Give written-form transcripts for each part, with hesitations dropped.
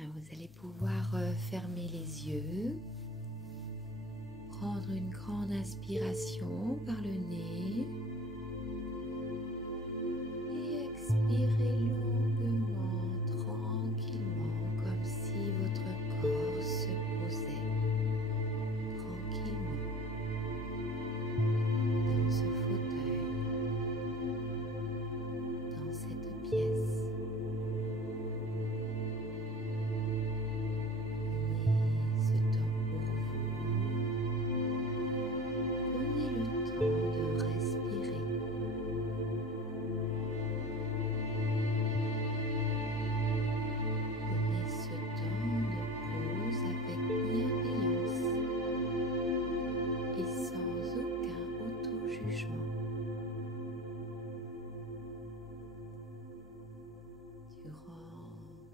Vous allez pouvoir fermer les yeux, prendre une grande inspiration par le nez et expirer longuement, tranquillement, comme si votre corps se posait tranquillement dans ce fauteuil, dans cette pièce.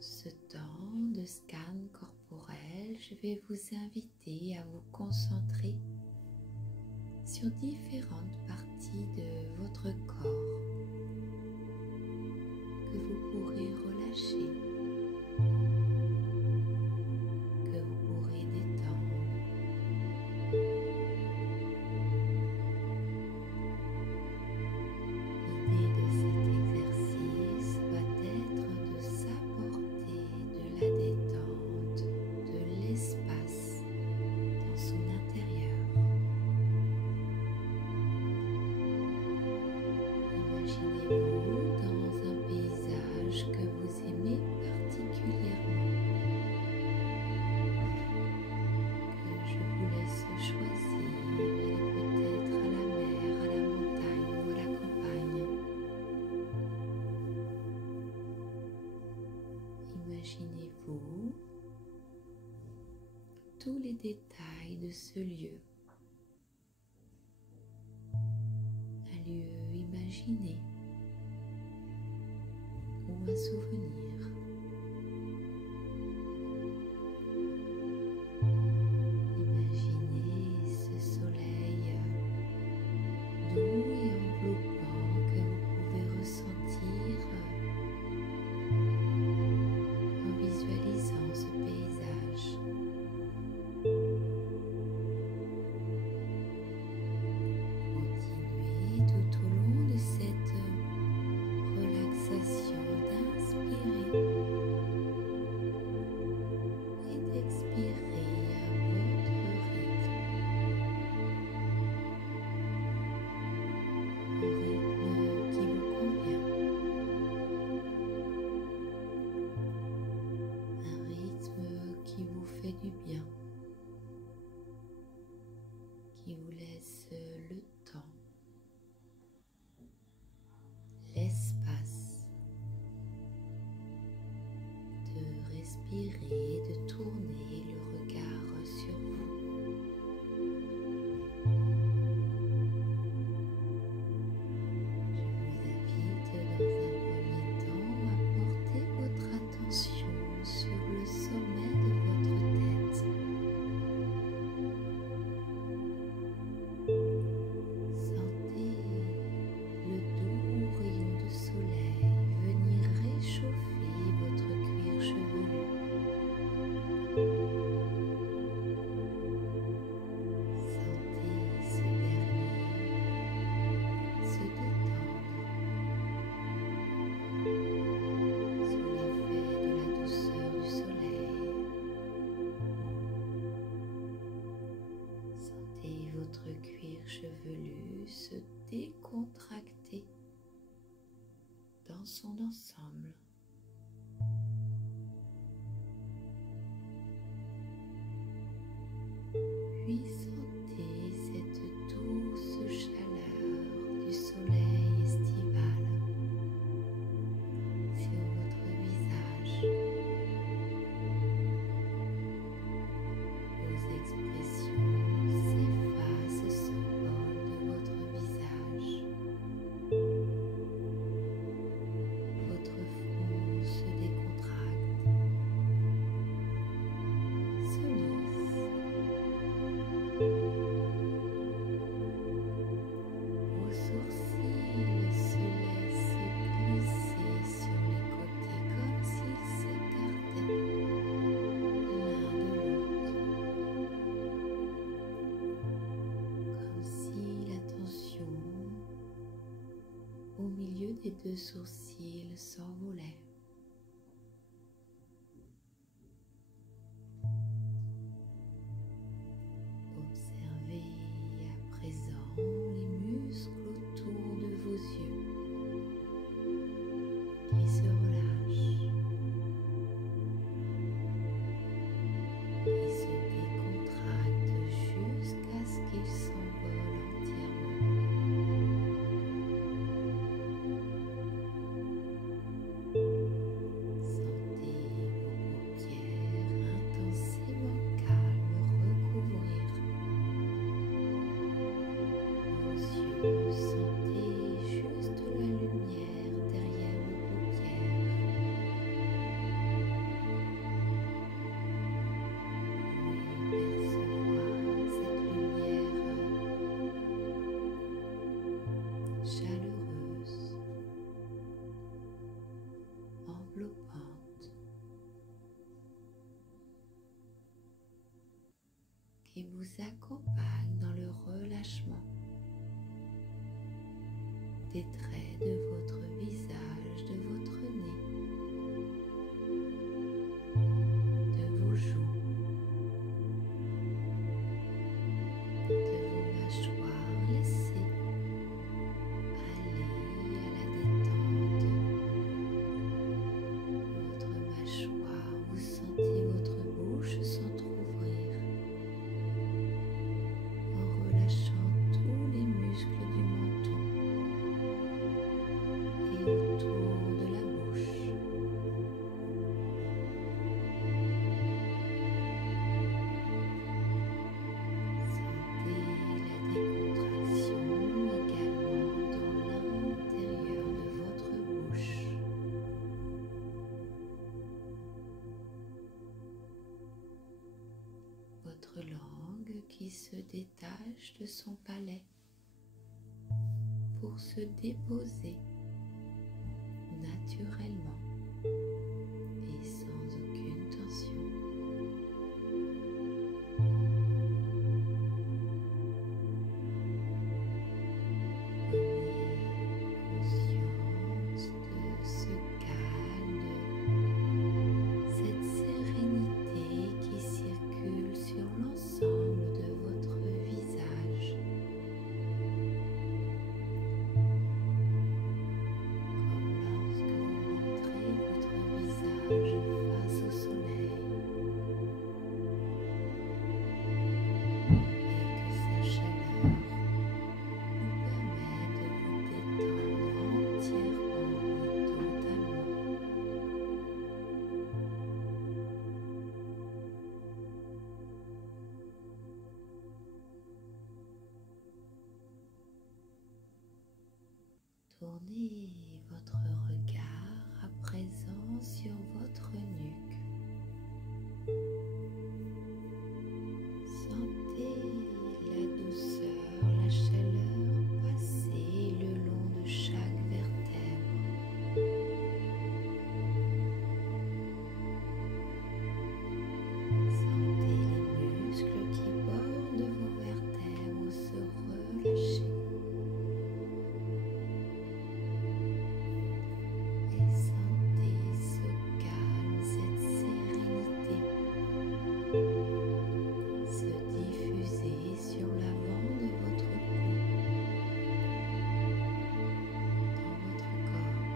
Ce temps de scan corporel, je vais vous inviter à vous concentrer sur différentes parties de votre corps que vous pourrez relâcher, que vous pourrez détendre. L'idée de cet exercice va être de s'apporter de la détente, de l'espace dans son intérieur. Imaginez-vous dans un paysage que vous aimez particulièrement, que je vous laisse choisir. Elle est peut-être à la mer, à la montagne ou à la campagne. Imaginez-vous tous les détails de ce lieu. Un lieu imaginé ou un souvenir. Imaginez ce soleil doux et enveloppant que vous pouvez ressentir en visualisant ce paysage. Continuez tout au long de cette relaxation d'inspirer et d'expirer à votre rythme, au rythme qui vous convient, un rythme qui vous fait du bien, qui vous laisse le temps, l'espace de respirer, de tourner le regard sur vous. Je vous invite dans un premier temps à porter votre attention sur le sommet de votre tête. Sentez le doux rayon de soleil venir réchauffer votre cuir chevelu. des deux sourcils s'envolait. Observez à présent les muscles autour de vos yeux qui se relâchent, qui se décontractent jusqu'à ce qu'ils s'envolent entièrement. Sentez vos paupières intensément calmes recouvrir vos yeux. Sentez juste la lumière derrière vos paupières. Vous pouvez percevoir cette lumière chaleureuse, enveloppante, qui vous accompagne dans le relâchement des traits de votre visage, de votre nez, de vos joues, de vos mâchoires. Laissez aller à la détente votre mâchoire. Vous sentez votre bouche s'entrouvrir en relâchant tous les muscles du menton et autour de la bouche. Sentez la décontraction également dans l'intérieur de votre bouche. Votre langue qui se détache de son palais pour se déposer naturellement et sans aucune tension. Prenez conscience de ce calme, de cette sérénité qui circule sur l'ensemble de votre visage. Comme lorsque vous montrez votre visage face au soleil et que sa chaleur vous permet de vous détendre entièrement et totalement. Tournez votre regard à présent sur votre nuque. Sentez la douceur, la chaleur passer le long de chaque vertèbre. Sentez les muscles qui bordent vos vertèbres se relâcher. Et sentez ce calme, cette sérénité se diffuser sur l'avant de votre cou, dans votre gorge.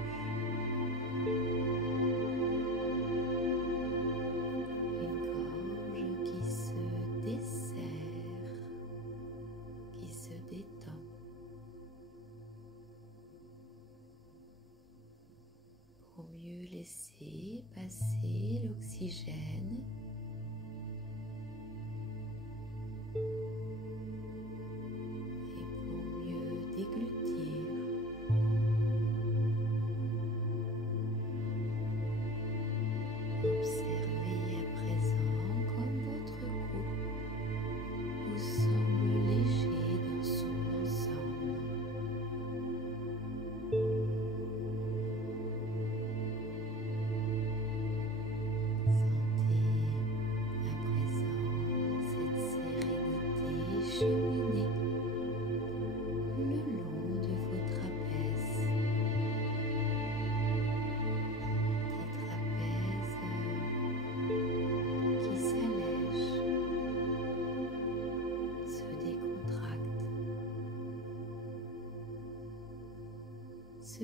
Une gorge qui se desserre, qui se détend. Pour mieux laisser passer l'oxygène et pour mieux déglutir. Observez à présent comme votre cou vous semble léger dans son ensemble. Sentez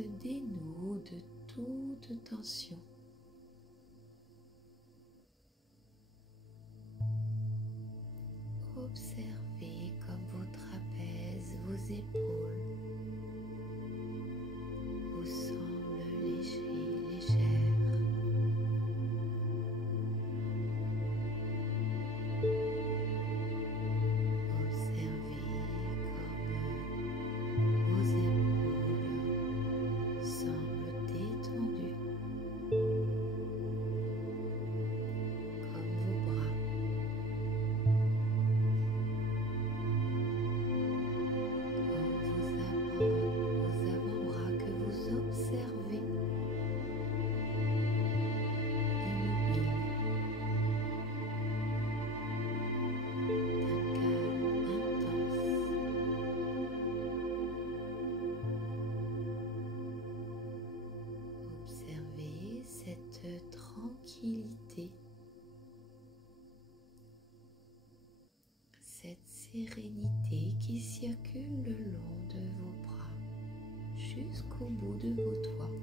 se dénoue de toute tension. Observez comme vos trapèzes, vos épaules vous semblent légers, légères. Observez comme vos épaules semblent détendues, comme vos bras. Vos avant-bras que vous observez immobiles, d'un calme intense. Observez cette tranquillité, cette sérénité qui circule le long de vos bras jusqu'au bout de vos doigts.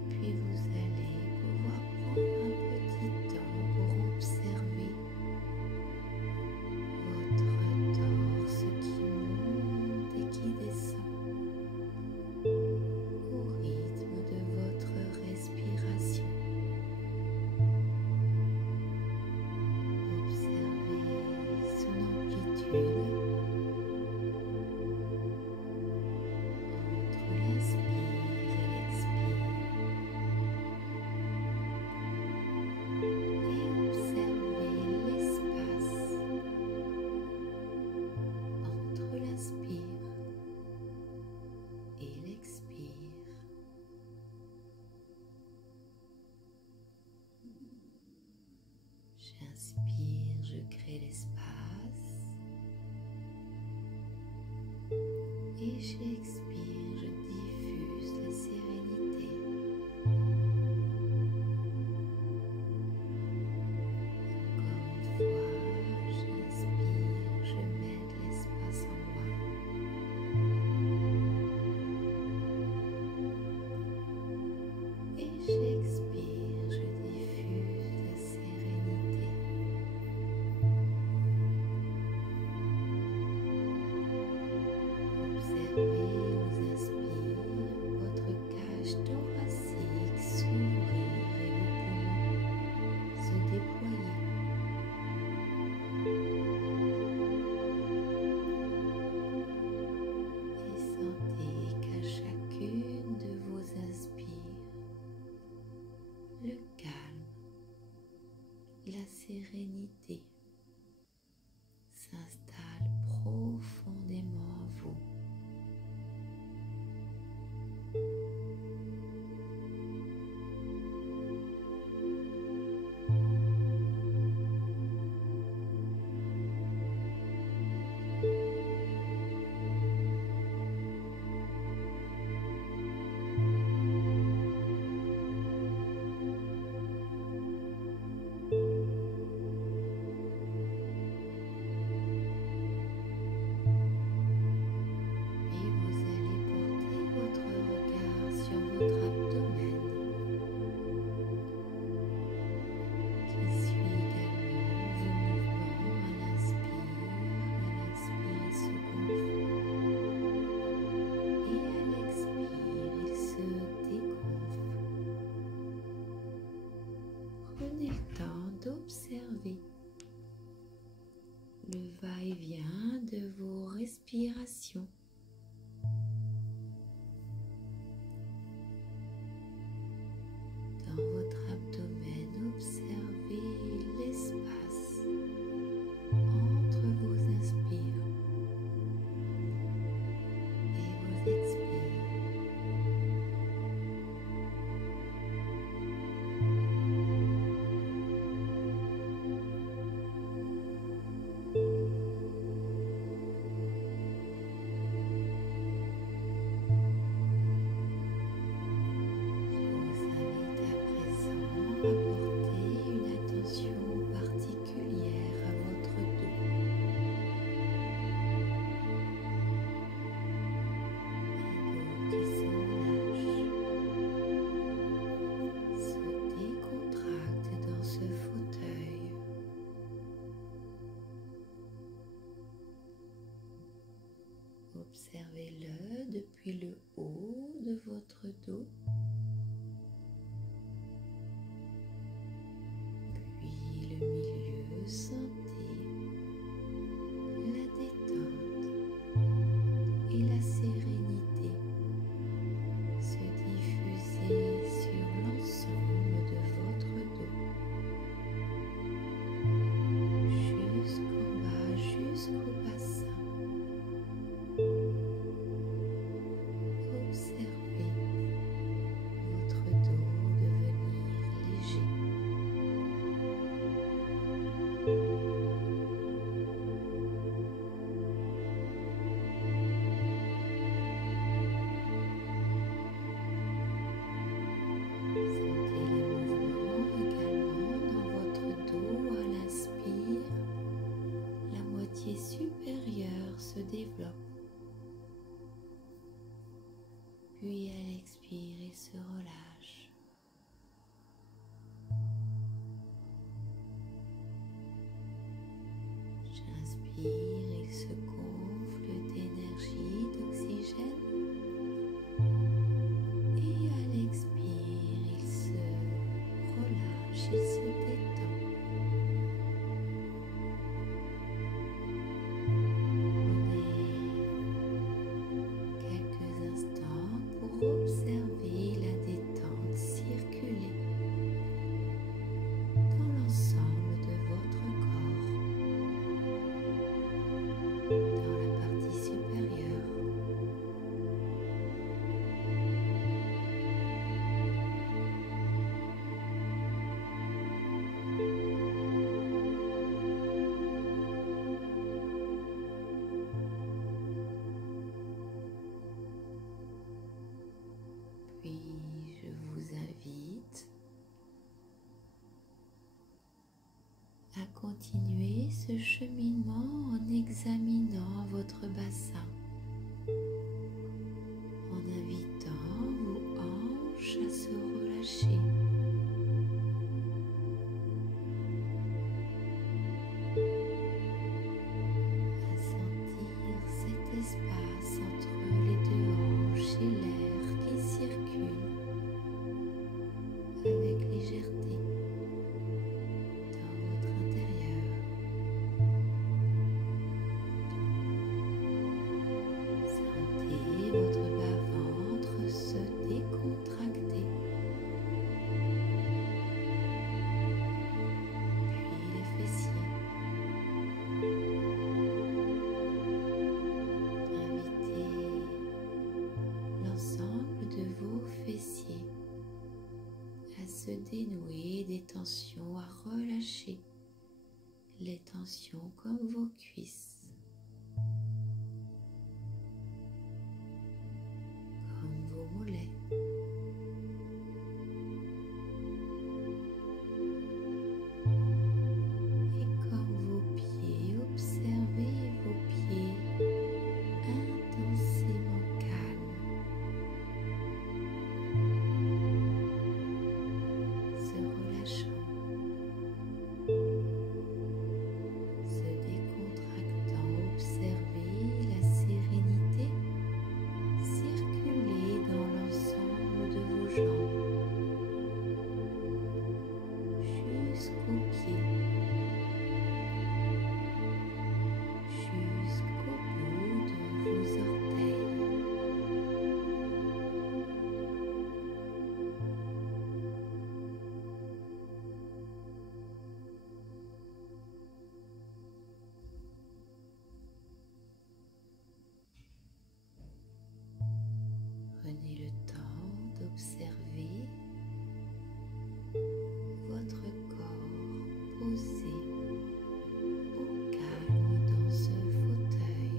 Et puis vous allez pouvoir prendre un petit temps pour observer votre torse qui monte et qui descend au rythme de votre respiration. Observez son amplitude entre l'inspire et l'expire. Et observez l'espace entre l'inspire et l'expire. J'inspire, je crée l'espace et j'expire, je diffuse la sérénité. Encore une fois, j'inspire, je mets de l'espace en moi. Et j'expire, je diffuse la sérénité. Observez Puis à l'expire, il se relâche. J'inspire, il se gonfle d'énergie, d'oxygène. Et à l'expire, il se relâche, il se détend. Prenez quelques instants pour observer la détente circuler dans l'ensemble de votre corps, dans la partie supérieure. Puis je vous invite à continuer ce cheminement en examinant votre bassin, en invitant vos hanches à se relâcher. À sentir cet espace entre les deux hanches et l'air qui circule avec légèreté dans votre intérieur. Sentez votre bas-ventre se décontracter, puis les fessiers. Invitez l'ensemble de vos fessiers à se dénouer des tensions, à relâcher les tensions comme vos cuisses, comme vos mollets. Et comme vos pieds, observez vos pieds intensément calmes, se relâchant, se décontractant. Observez la sérénité circuler dans l'ensemble de vos jambes jusqu'aux pieds, jusqu'au bout de vos orteils. Prenez le temps d'observer votre corps posé au calme dans ce fauteuil.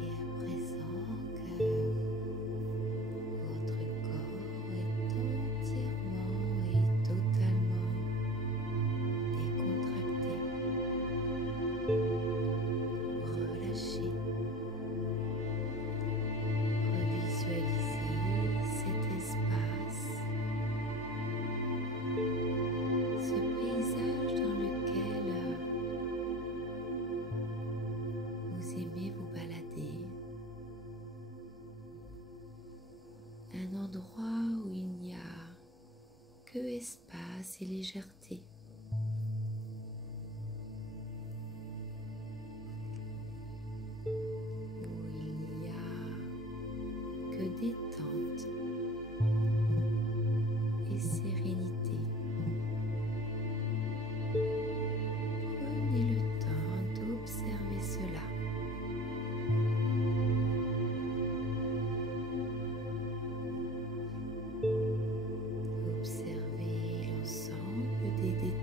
Et à présent que votre corps est entièrement et totalement décontracté, relâché, revisualisez cet espace, ce paysage dans lequel vous aimez vous balader, un endroit où il n'y a que espace et légèreté. Où il n'y a que détente et sérénité. Prenez le temps d'observer cela. Observez l'ensemble des détails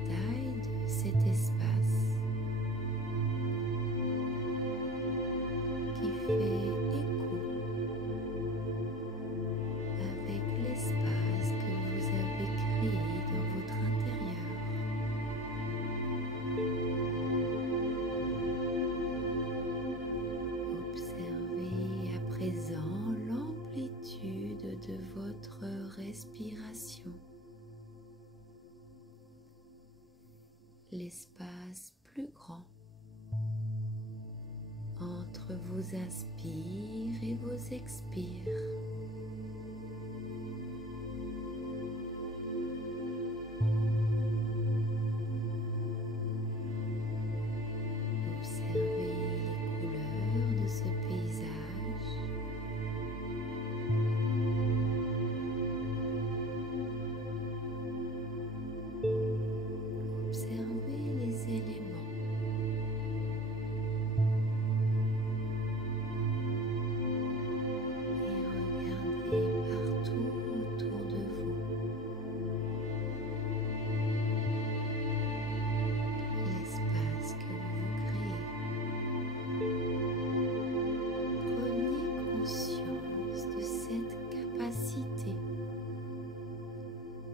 l'espace plus grand entre vos inspires et vos expires. Observez les couleurs de ce paysage. Observez les éléments. Et regardez partout autour de vous. L'espace que vous vous créez. Prenez conscience de cette capacité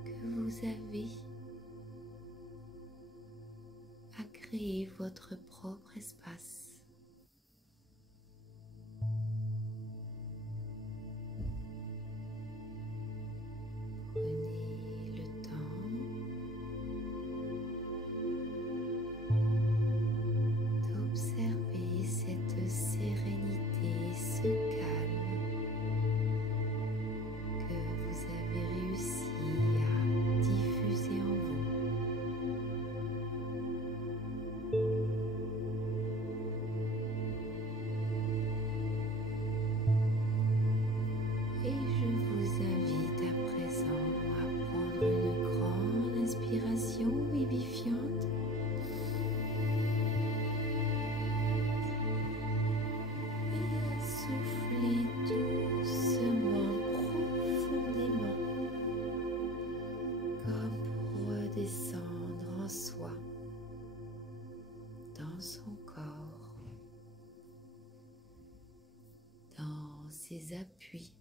que vous avez à créer votre propre espace. Prenez le temps d'observer cette sérénité, ce calme que vous avez réussi à diffuser en vous. Et je vous invite à présent à prendre une grande inspiration vivifiante et à souffler doucement, profondément, comme pour redescendre en soi, dans son corps, dans ses appuis.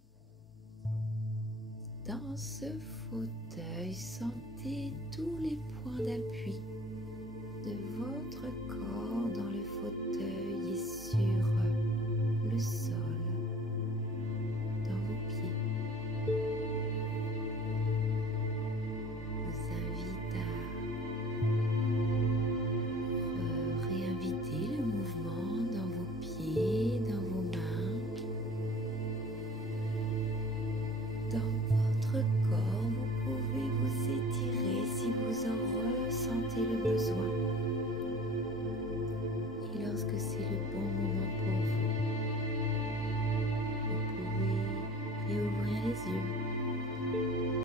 Dans ce fauteuil, sentez tous les points d'appui de votre corps dans le fauteuil et sur le sol, dans vos pieds. Je vous invite à réinviter le mouvement dans vos pieds, dans vos mains, dans votre corps. Vous pouvez vous étirer si vous en ressentez le besoin.